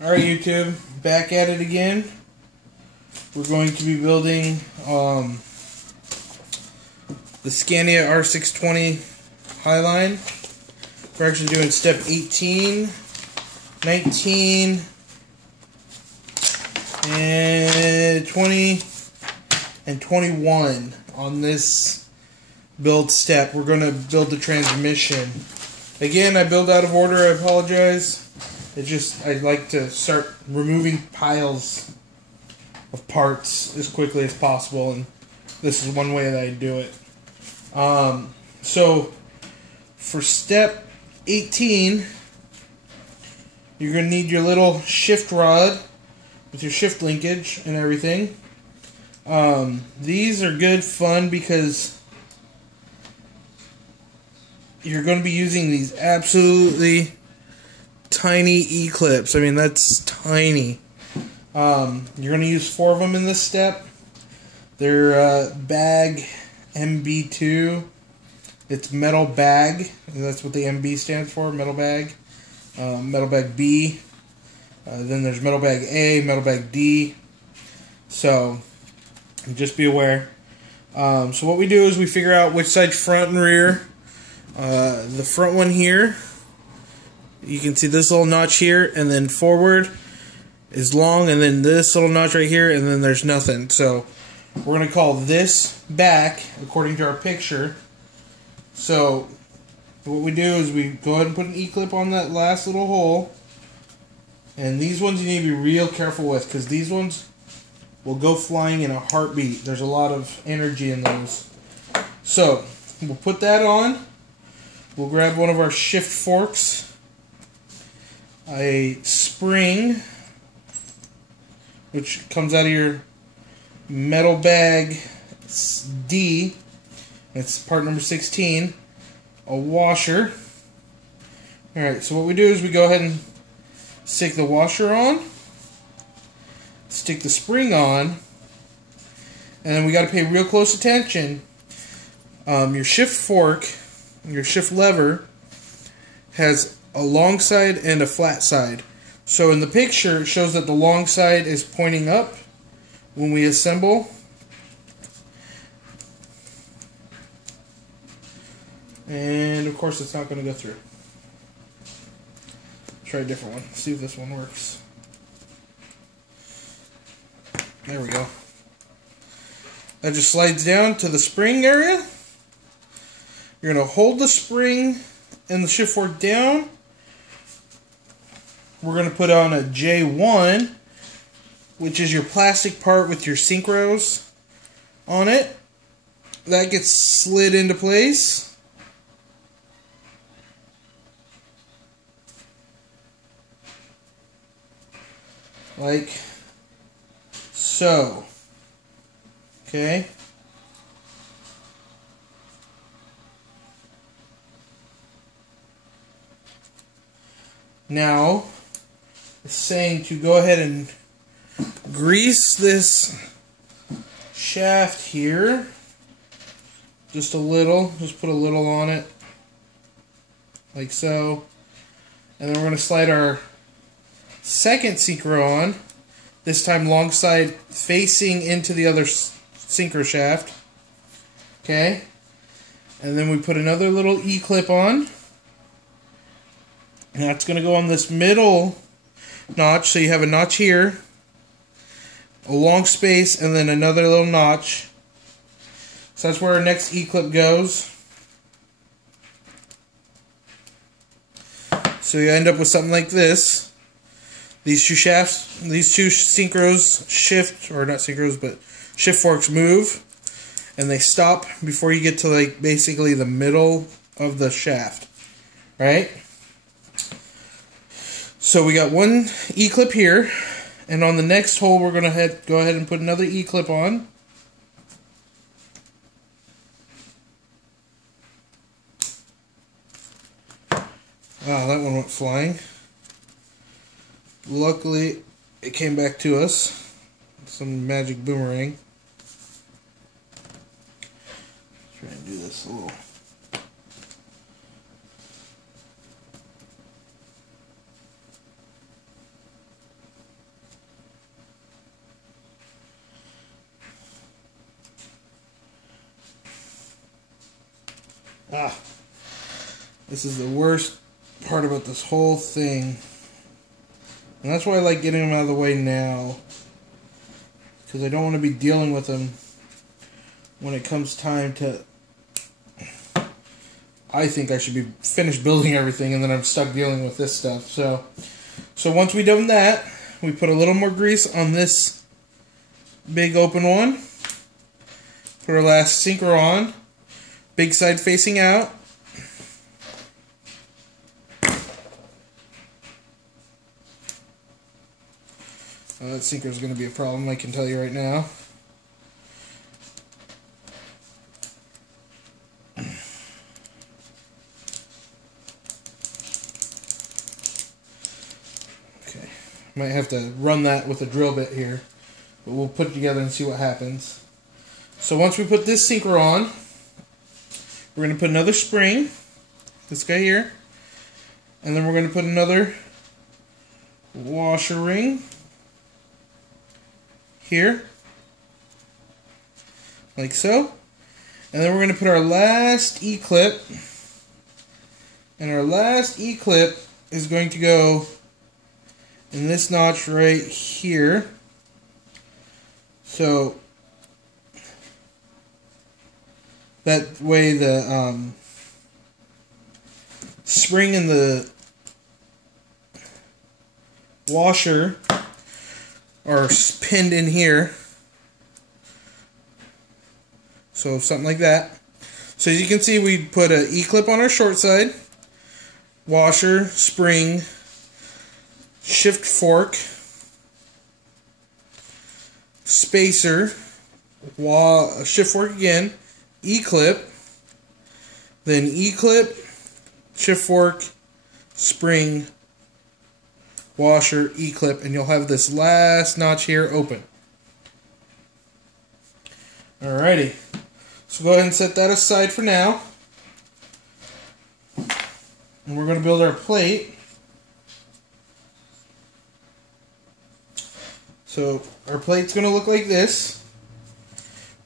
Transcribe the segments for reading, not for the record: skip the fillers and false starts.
Alright, YouTube, back at it again. We're going to be building the Scania R620 Highline. We're actually doing step 18, 19, and 20, and 21 on this build step. We're going to build the transmission. Again, I build out of order, I apologize. It's just, I'd like to start removing piles of parts as quickly as possible, and this is one way that I do it. So, for step 18, you're going to need your little shift rod with your shift linkage and everything. These are good fun because you're going to be using these absolutely tiny E-clips. I mean, that's tiny. You're going to use 4 of them in this step. They're bag MB2. It's metal bag. That's what the MB stands for, metal bag. Metal bag B. Then there's metal bag A, metal bag D. So, just be aware. So what we do is we figure out which side's front and rear. The front one here, you can see this little notch here, and then forward is long, and then this little notch right here, and then there's nothing. So we're going to call this back according to our picture. So what we do is we go ahead and put an E-clip on that last little hole, and these ones you need to be real careful with because these ones will go flying in a heartbeat. There's a lot of energy in those. So we'll put that on. We'll grab one of our shift forks, a spring, which comes out of your metal bag D, it's part number 16, a washer. Alright, so what we do is we go ahead and stick the washer on, stick the spring on, and then we got to pay real close attention. Your shift fork, your shift lever, has a long side and a flat side. So in the picture, it shows that the long side is pointing up when we assemble. And of course it's not going to go through. Try a different one. See if this one works. There we go. That just slides down to the spring area. You're going to hold the spring and the shift fork down. We're going to put on a J1, which is your plastic part with your synchros on it. That gets slid into place. Like so. Okay. Now, it's saying to go ahead and grease this shaft here. Just a little. Just put a little on it. Like so. And then we're going to slide our second synchro on. This time long side facing into the other synchro shaft. Okay. And then we put another little E-clip on. And that's going to go on this middle notch. So you have a notch here, a long space, and then another little notch. So that's where our next E-clip goes. So you end up with something like this. These two shafts, these two synchros shift, or not synchros, but shift forks move, and they stop before you get to like basically the middle of the shaft, right? So we got one E-clip here, and on the next hole we're going to go ahead and put another E-clip on. Wow, that one went flying. Luckily, it came back to us. Some magic boomerang. Try and do this a little. This is the worst part about this whole thing. And that's why I like getting them out of the way now. Because I don't want to be dealing with them when it comes time to... I think I should be finished building everything and then I'm stuck dealing with this stuff. So once we've done that, we put a little more grease on this big open one. Put our last sinker on. Big side facing out. That sinker is going to be a problem, I can tell you right now. Okay, might have to run that with a drill bit here, but we'll put it together and see what happens. So once we put this sinker on, we're going to put another spring, this guy here, and then we're going to put another washer ring here, like so. And then we're going to put our last E-clip, and our last E-clip is going to go in this notch right here. So that way the spring and the washer are pinned in here. So something like that. So as you can see, we put an E-clip on our short side, washer, spring, shift fork, spacer, shift fork again, E-clip, then E-clip, shift fork, spring, washer, E-clip, and you'll have this last notch here open. Alrighty, so go ahead and set that aside for now. And we're going to build our plate. So our plate's going to look like this.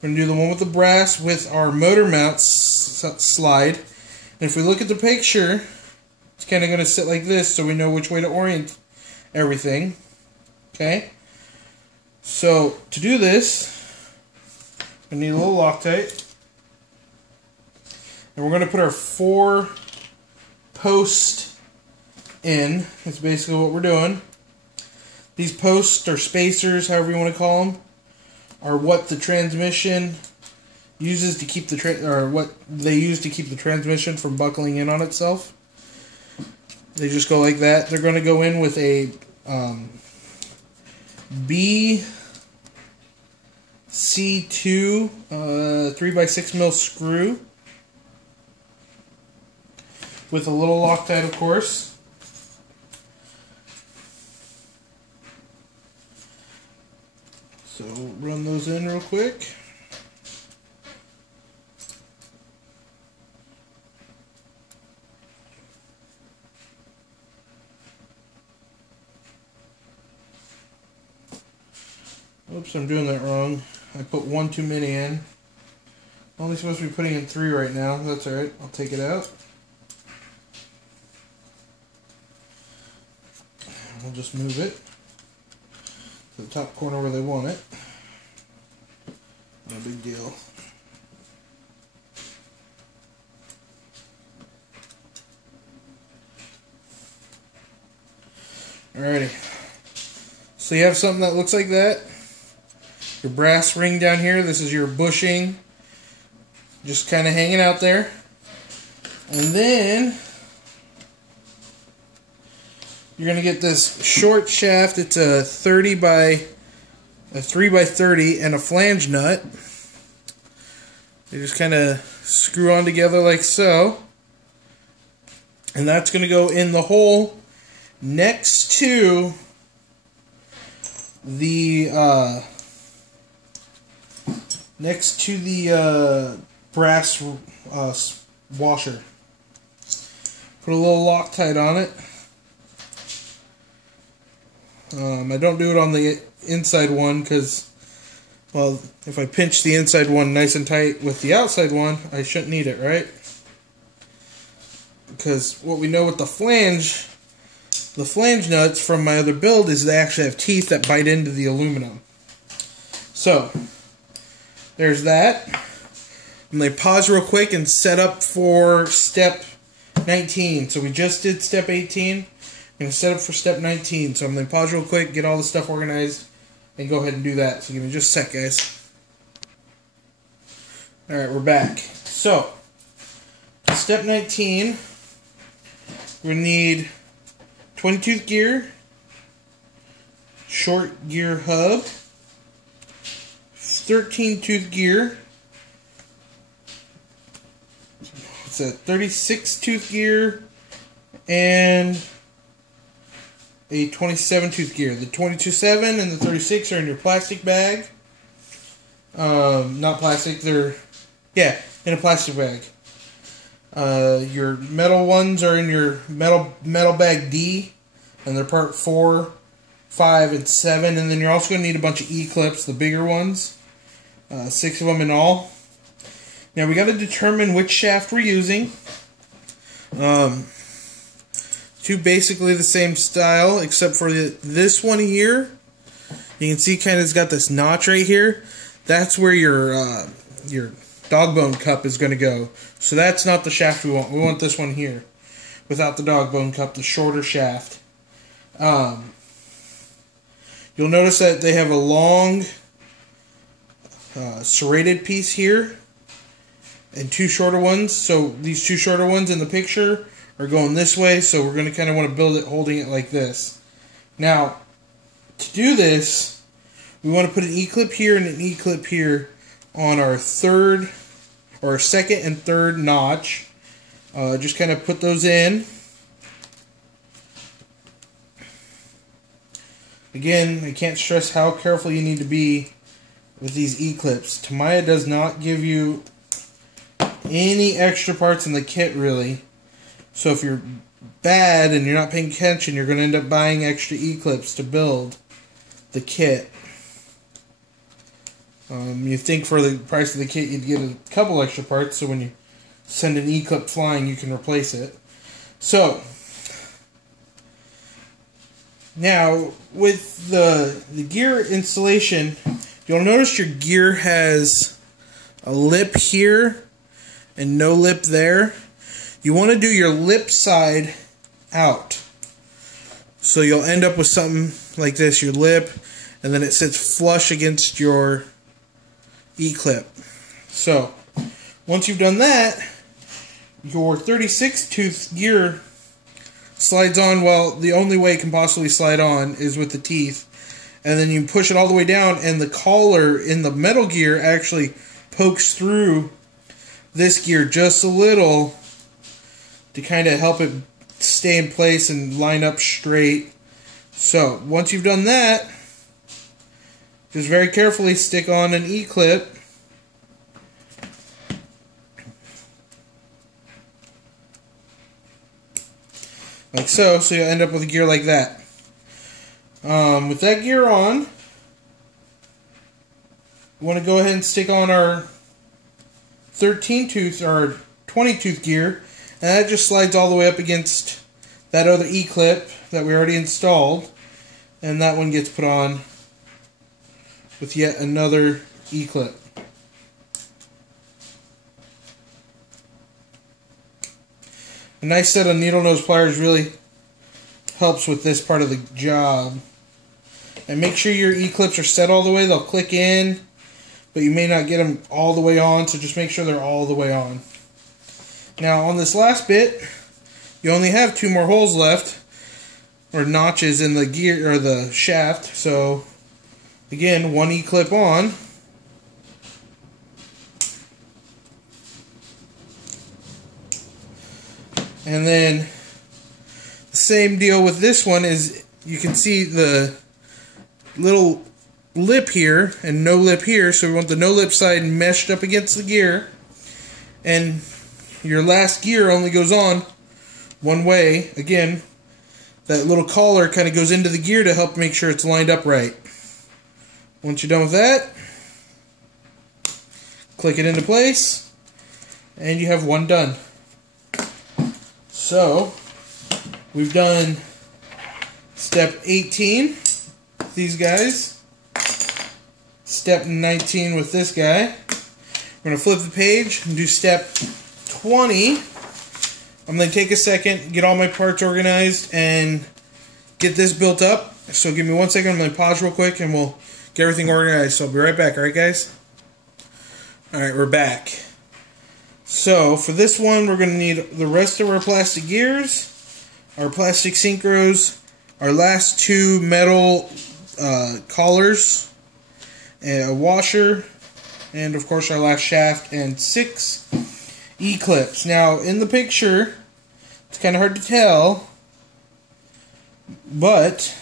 We're going to do the one with the brass with our motor mount slide. And if we look at the picture, it's kind of going to sit like this so we know which way to orient everything. Okay? So to do this, we need a little Loctite. And we're going to put our 4 posts in. That's basically what we're doing. These posts or spacers, however you want to call them, are what the transmission uses to keep what they use to keep the transmission from buckling in on itself. They just go like that. They're going to go in with a BC2 3x6mm screw with a little Loctite, of course. So run those in real quick. Oops, I'm doing that wrong. I put 1 too many in. Only supposed to be putting in 3 right now. That's alright. I'll take it out. We'll just move it to the top corner where they want it. No big deal. Alrighty. So you have something that looks like that. Your brass ring down here. This is your bushing. Just kind of hanging out there. And then you're going to get this short shaft. It's a 3 by 30 and a flange nut. They just kind of screw on together like so. And that's going to go in the hole next to the brass washer. Put a little Loctite on it. I don't do it on the inside one because, well, if I pinch the inside one nice and tight with the outside one, I shouldn't need it, right? because what we know with the flange nuts from my other build is they actually have teeth that bite into the aluminum. So, there's that. I'm going to pause real quick and set up for step 19. So we just did step 18. I'm going to set up for step 19. So I'm going to pause real quick, get all the stuff organized, and go ahead and do that. So give me just a sec, guys. Alright, we're back. So, step 19, we're going to need 20-tooth gear, short gear hub, 13-tooth gear, it's a 36-tooth gear, and a 27-tooth gear. The 22.7 and the 36 are in your plastic bag. Not plastic, they're, yeah, in a plastic bag. Your metal ones are in your metal bag D, and they're part 4, 5, and 7. And then you're also going to need a bunch of E-clips, the bigger ones, 6 of them in all. Now we got to determine which shaft we're using. Two basically the same style, except for this one here. You can see kind of it's got this notch right here. That's where your dog bone cup is going to go. So that's not the shaft we want. We want this one here, without the dog bone cup, the shorter shaft. You'll notice that they have a long serrated piece here and 2 shorter ones. So these 2 shorter ones in the picture are going this way, so we're going to kind of want to build it holding it like this. Now, to do this, we want to put an E-clip here and an E-clip here on our second and third notch. Just kind of put those in. Again, I can't stress how careful you need to be with these E-clips. Tamiya does not give you any extra parts in the kit, really. So if you're bad and you're not paying attention, you're going to end up buying extra E-clips to build the kit. You think for the price of the kit you'd get a couple extra parts, so when you send an E-clip flying you can replace it. So, now with the gear installation, you'll notice your gear has a lip here and no lip there. You want to do your lip side out. So you'll end up with something like this, your lip, and then it sits flush against your E-clip. So, once you've done that, your 36-tooth gear slides on, well, the only way it can possibly slide on is with the teeth. And then you push it all the way down, and the collar in the metal gear actually pokes through this gear just a little to kind of help it stay in place and line up straight. So, once you've done that, just very carefully stick on an E-clip. Like so, so you'll end up with a gear like that. With that gear on, we want to go ahead and stick on our 13-tooth or 20-tooth gear, and that just slides all the way up against that other E-clip that we already installed, and that one gets put on with yet another E-clip. A nice set of needle nose pliers really helps with this part of the job. And make sure your E-clips are set all the way. They'll click in, but you may not get them all the way on, so just make sure they're all the way on. Now on this last bit, you only have 2 more holes left, or notches in the gear or the shaft. So again, 1 E-clip on. And then the same deal with this one is you can see the little lip here and no lip here, so we want the no lip side meshed up against the gear, and your last gear only goes on one way. Again, that little collar kind of goes into the gear to help make sure it's lined up right. Once you're done with that, click it into place and you have one done. So, we've done step 18 with these guys. Step 19 with this guy. We're going to flip the page and do step 20. I'm going to take a second, get all my parts organized, and get this built up. So give me 1 second, I'm going to pause real quick, and we'll get everything organized. So I'll be right back, alright guys? Alright, we're back. So for this one, we're going to need the rest of our plastic gears, our plastic synchros, our last two metal collars, a washer, and of course our last shaft, and 6 E-clips. Now in the picture, it's kind of hard to tell, but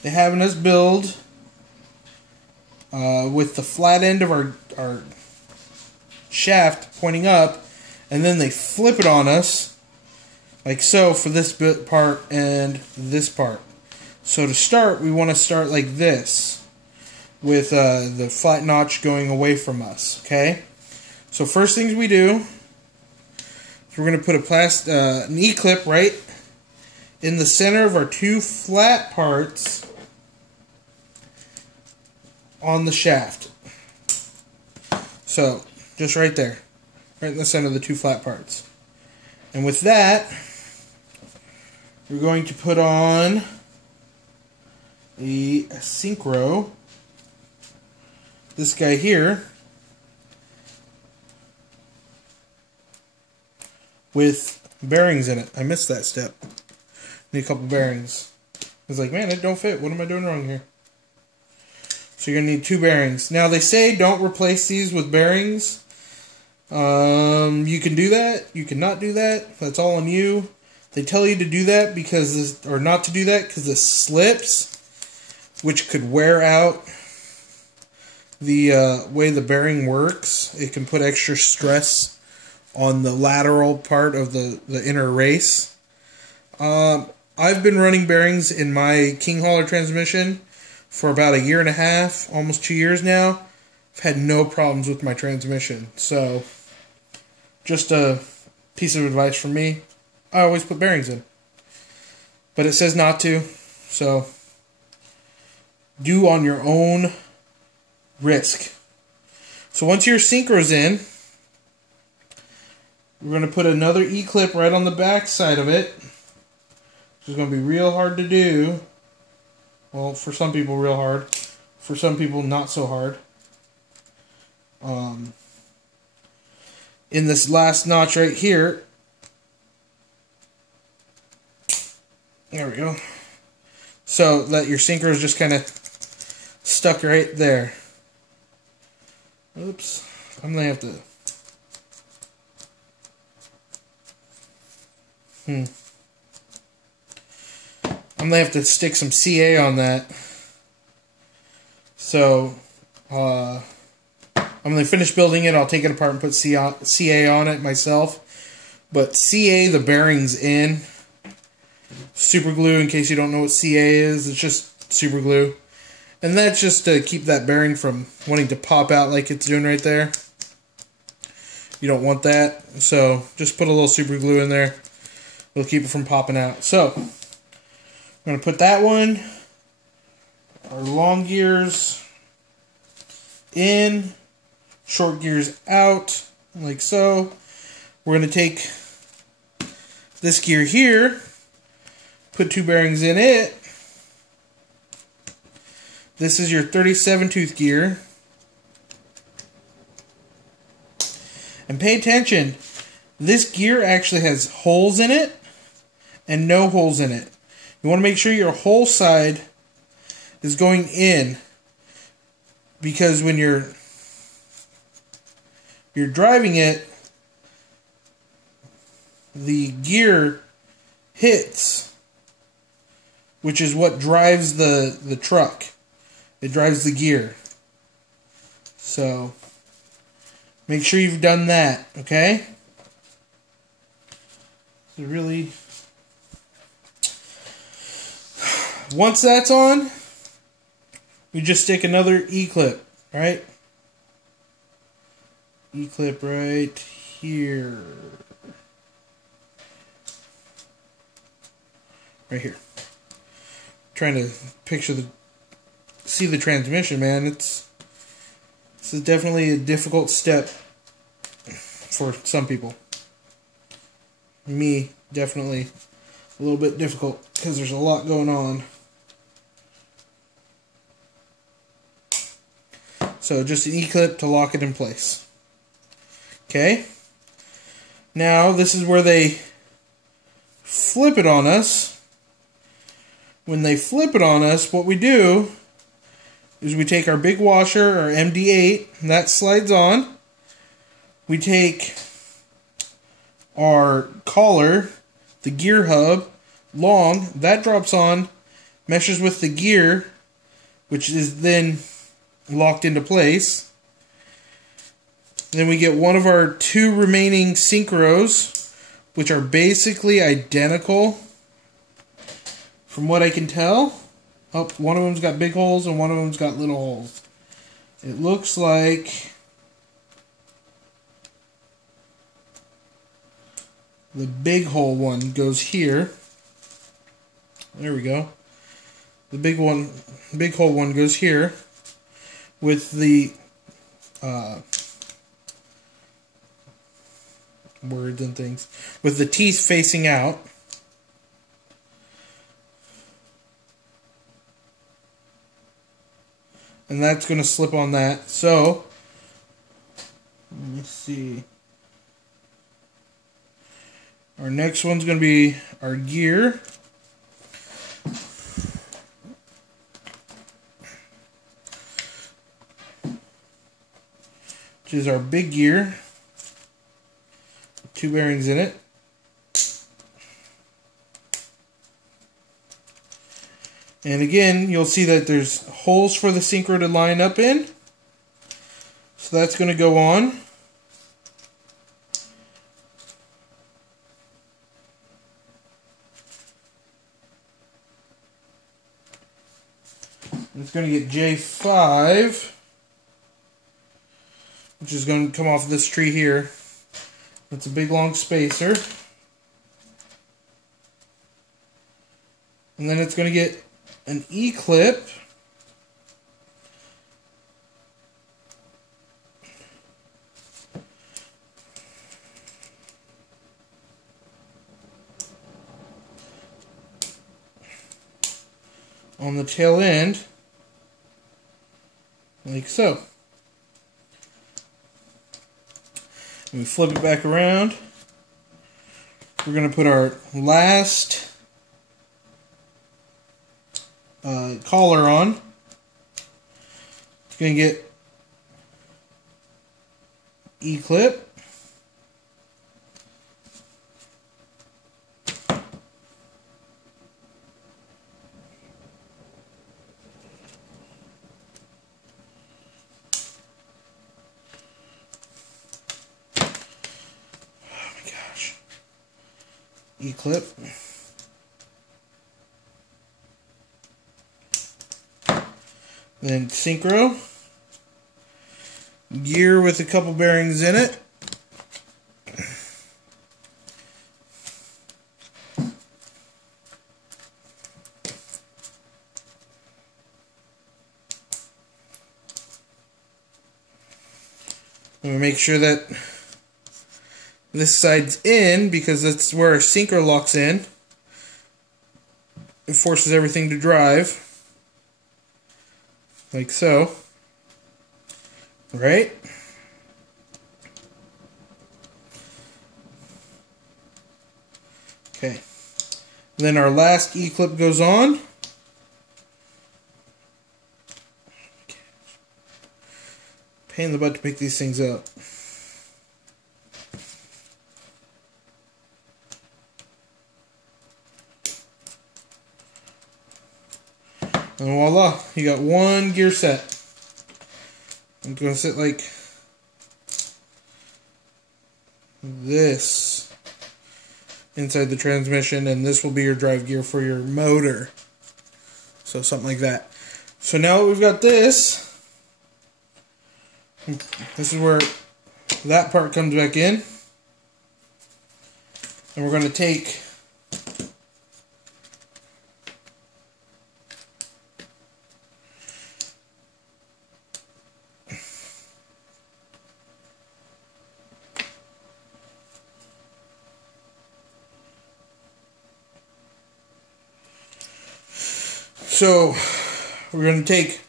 they're having us build with the flat end of our shaft pointing up, and then they flip it on us like so for this part and this part. So to start, we want to start like this, with the flat notch going away from us, okay? So first things we do is we're going to put an E-clip right in the center of our 2 flat parts on the shaft. So, just right there, right in the center of the 2 flat parts. And with that, we're going to put on a synchro, this guy here, with bearings in it. I missed that step. Need a couple bearings. I was like, man, it don't fit. What am I doing wrong here? So you're going to need 2 bearings. Now they say don't replace these with bearings. You can do that. You cannot do that. That's all on you. They tell you to do that because this, or not to do that because this slips, which could wear out the way the bearing works. It can put extra stress on the lateral part of the inner race. I've been running bearings in my King Hauler transmission for about 1.5 years, almost 2 years now. I've had no problems with my transmission. So, just a piece of advice from me. I always put bearings in. But it says not to. So, do on your own risk. So once your synchro's in, we're going to put another E-clip right on the back side of it. This is going to be real hard to do. Well, for some people real hard. For some people not so hard. In this last notch right here. There we go. So that your synchro is just kind of stuck right there. Oops. I'm going to have to... I'm going to have to stick some CA on that. So, I'm going to finish building it. I'll take it apart and put CA on it myself. But CA, the bearing's in. Super glue, in case you don't know what CA is, it's just super glue. And that's just to keep that bearing from wanting to pop out like it's doing right there. You don't want that. So, just put a little super glue in there. It'll keep it from popping out. So, I'm going to put that one, our long gears in, short gears out, like so. We're going to take this gear here, put 2 bearings in it. This is your 37 tooth gear. And pay attention, this gear actually has holes in it and no holes in it. You want to make sure your hole side is going in, because when you're driving it, the gear hits, which is what drives the truck. It drives the gear. So make sure you've done that, okay? So really, once that's on, we just stick another E-clip, right? E-clip right here. right here. Trying to see the transmission, man. This is definitely a difficult step for some people. Me, definitely a little bit difficult because there's a lot going on. So just an E-clip to lock it in place. Okay. Now this is where they flip it on us. When they flip it on us, what we do is we take our big washer, our MD8, and that slides on. We take our collar, the gear hub, long, that drops on, meshes with the gear, which is then locked into place. Then we get one of our 2 remaining synchros, which are basically identical from what I can tell. Oh, one of them's got big holes and one of them's got little holes. It looks like the big hole one goes here. There we go. The big hole one goes here with the words and things, with the teeth facing out. And that's going to slip on that. So, let me see. Our next one's going to be our gear. Which is our big gear. 2 bearings in it. And again, you'll see that there's holes for the synchro to line up in. So that's going to go on. It's going to get J5, which is going to come off this tree here. It's a big long spacer. And then it's going to get an E-clip. On the tail end, like so. And we flip it back around. We're going to put our last collar on. It's going to get E-clip. E-clip. Then synchro. Gear with a couple bearings in it. And we make sure that this side's in, because that's where our synchro locks in. It forces everything to drive. Like so. Right? Okay. Then our last E-clip goes on. Pain in the butt to pick these things up. And voila, you got one gear set. I'm going to sit like this inside the transmission, and this will be your drive gear for your motor. So something like that. So now that we've got this is where that part comes back in. And we're going to take so we're going to take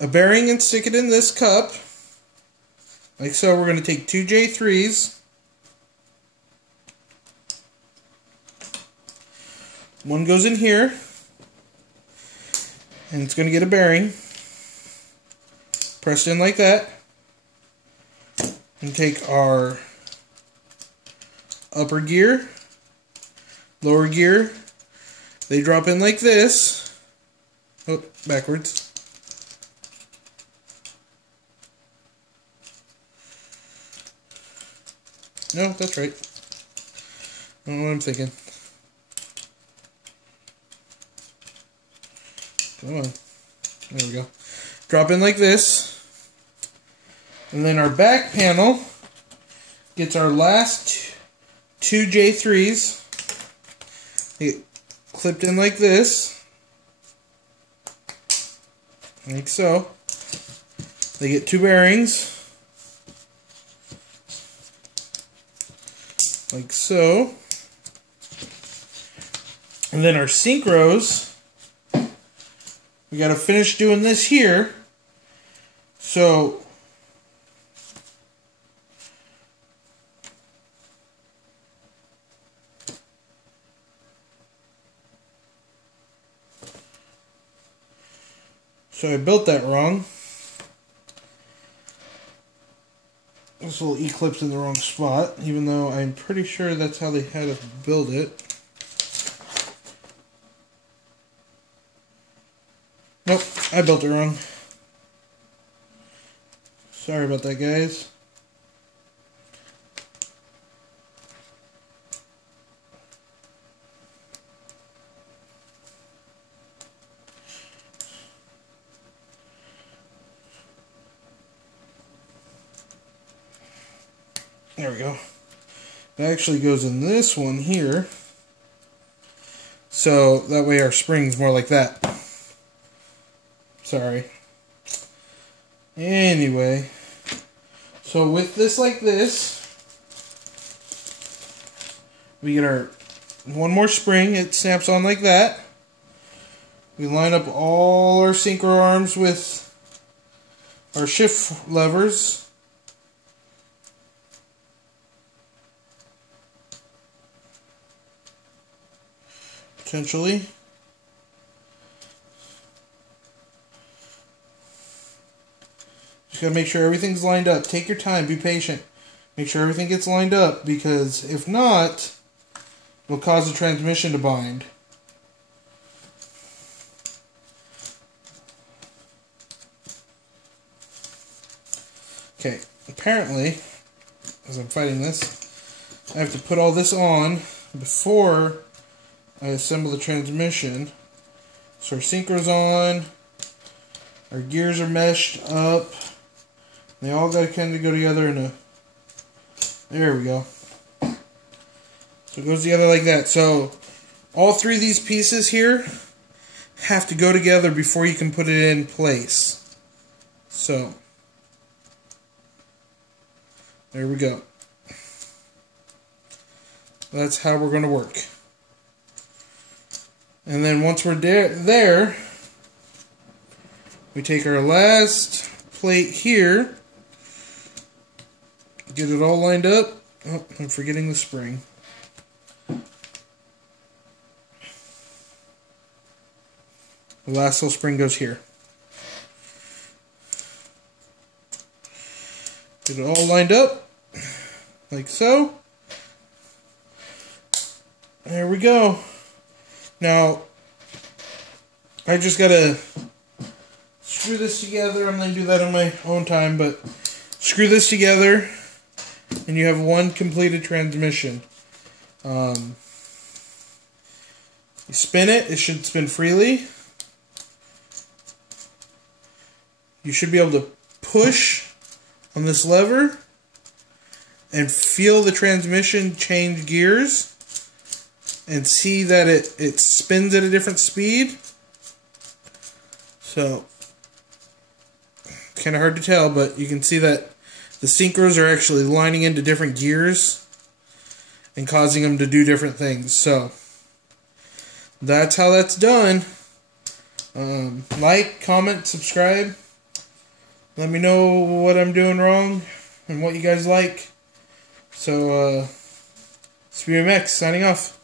a bearing and stick it in this cup. Like so. We're going to take 2 J3s. One goes in here. And it's going to get a bearing. Pressed in like that. And take our upper gear, lower gear. They drop in like this. Oh, backwards. No, that's right. I don't know what I'm thinking. Come on. There we go. Drop in like this. And then our back panel gets our last 2 J3s. They get clipped in like this. Like so. They get 2 bearings. Like so. And then our synchros, we got to finish doing this here. So I built that wrong. This little E-clip's in the wrong spot, even though I'm pretty sure that's how they had us build it. Nope, I built it wrong. Sorry about that, guys. There we go. It actually goes in this one here. So that way our spring's more like that. Sorry. Anyway. So with this like this, we get our one more spring. It snaps on like that. We line up all our synchro arms with our shift levers. Potentially. Just gotta make sure everything's lined up. Take your time, be patient. Make sure everything gets lined up, because if not, it'll cause the transmission to bind. Okay, apparently, as I'm fighting this, I have to put all this on before I assemble the transmission. So our synchro's on, our gears are meshed up, they all got to kind of go together in a, there we go. So it goes together like that. So all 3 of these pieces here have to go together before you can put it in place. So there we go. That's how we're going to work. And then once we're there, we take our last plate here, get it all lined up. Oh, I'm forgetting the spring. The last little spring goes here. Get it all lined up, like so. There we go. Now, I just gotta screw this together. I'm gonna do that on my own time, but screw this together, and you have one completed transmission. You spin it, it should spin freely. You should be able to push on this lever and feel the transmission change gears and see that it spins at a different speed. So, kind of hard to tell, but you can see that the synchros are actually lining into different gears and causing them to do different things. So, that's how that's done. Like, comment, subscribe. Let me know what I'm doing wrong and what you guys like. So, SpearMX signing off.